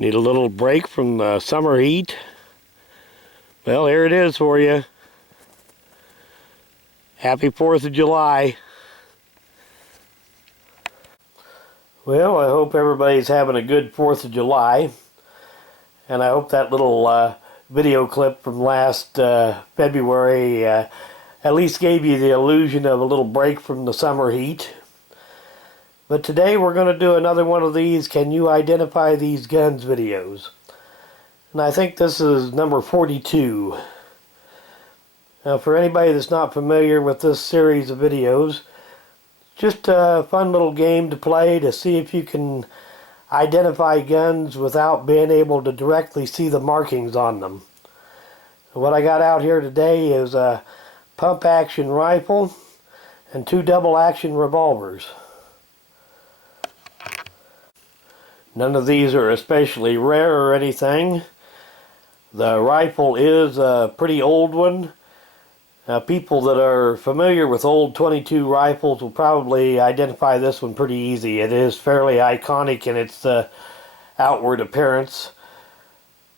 Need a little break from the summer heat? Well, here it is for you. Happy 4th of July. Well, I hope everybody's having a good 4th of July. And I hope that little video clip from last February at least gave you the illusion of a little break from the summer heat. But today we're going to do another one of these Can You Identify These Guns videos. And I think this is number 42. Now, for anybody that's not familiar with this series of videos, just a fun little game to play to see if you can identify guns without being able to directly see the markings on them. What I got out here today is a pump action rifle and 2 double action revolvers. None of these are especially rare or anything. The rifle is a pretty old one. People that are familiar with old .22 rifles will probably identify this one pretty easy. It is fairly iconic in its outward appearance.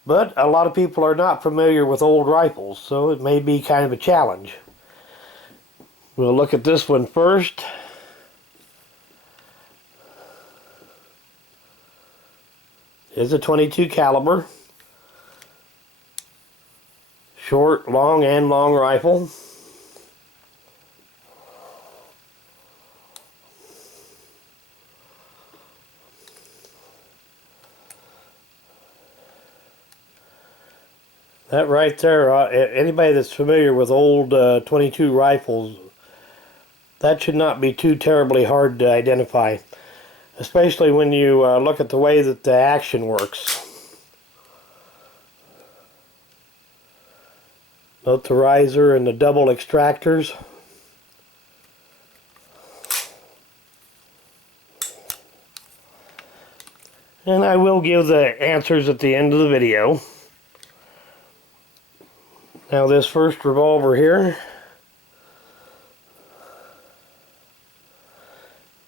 But a lot of people are not familiar with old rifles, so it may be kind of a challenge. We'll look at this one first. It's a .22 caliber. Short, long, and long rifle. That right there, anybody that's familiar with old .22 rifles, that should not be too terribly hard to identify, especially when you look at the way that the action works. Note the riser and the double extractors. And I will give the answers at the end of the video. Now this first revolver here,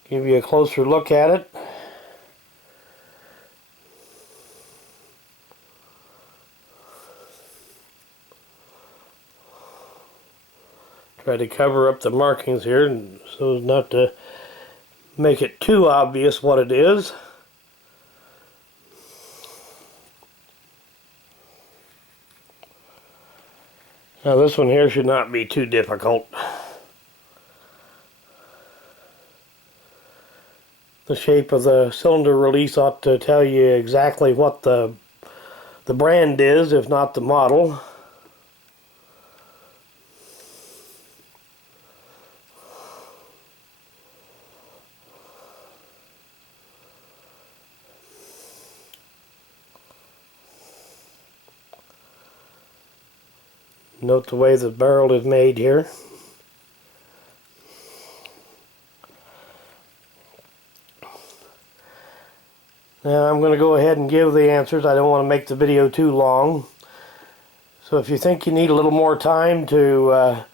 give you a closer look at it. Try to cover up the markings here so as not to make it too obvious what it is. Now this one here should not be too difficult. The shape of the cylinder release ought to tell you exactly what the brand is, if not the model. Note the way the barrel is made here. Now I'm going to go ahead and give the answers. I don't want to make the video too long. So if you think you need a little more time to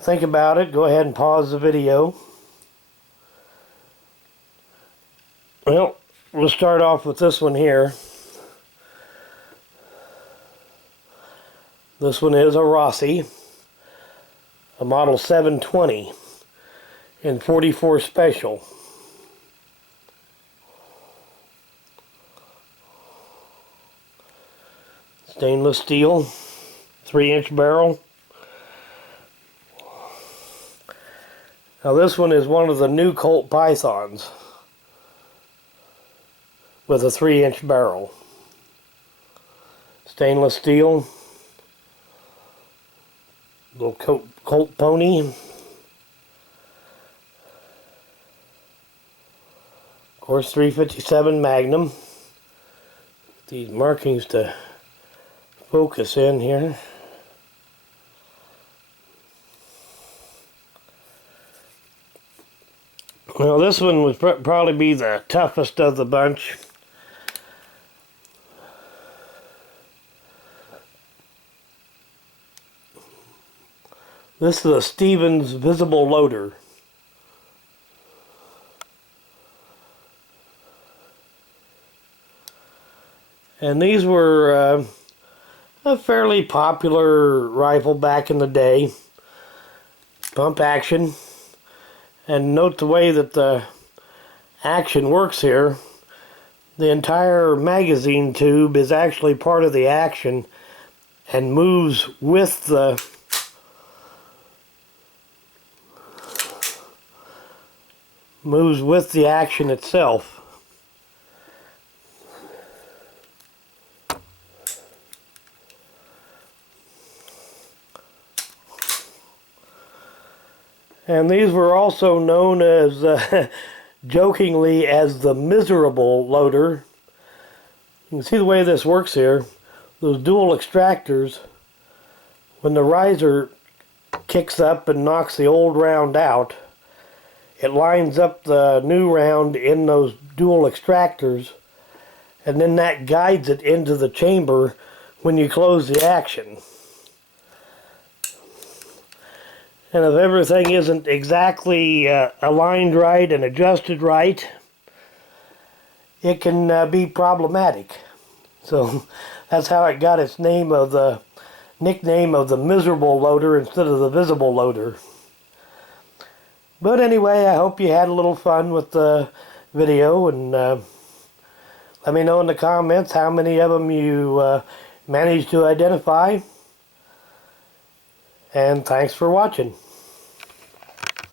think about it, go ahead and pause the video. Well, we'll start off with this one here. This one is a Rossi, a model 720 in 44 special. Stainless steel, 3-inch barrel. Now this one is one of the new Colt Pythons with a 3-inch barrel. Stainless steel. Little Colt Pony. Of course, 357 Magnum. These markings to focus in here. Well, this one would probably be the toughest of the bunch. This is a Stevens visible loader. And these were a fairly popular rifle back in the day. Pump action. And note the way that the action works here. The entire magazine tube is actually part of the action and moves with the action itself. And these were also known as, jokingly, as the miserable loader. You can see the way this works here. Those dual extractors, when the riser kicks up and knocks the old round out, it lines up the new round in those dual extractors, and then that guides it into the chamber when you close the action. And if everything isn't exactly aligned right and adjusted right, it can be problematic. So that's how it got its name of the nickname of the miserable loader instead of the visible loader. But anyway, I hope you had a little fun with the video, and let me know in the comments how many of them you managed to identify. And thanks for watching.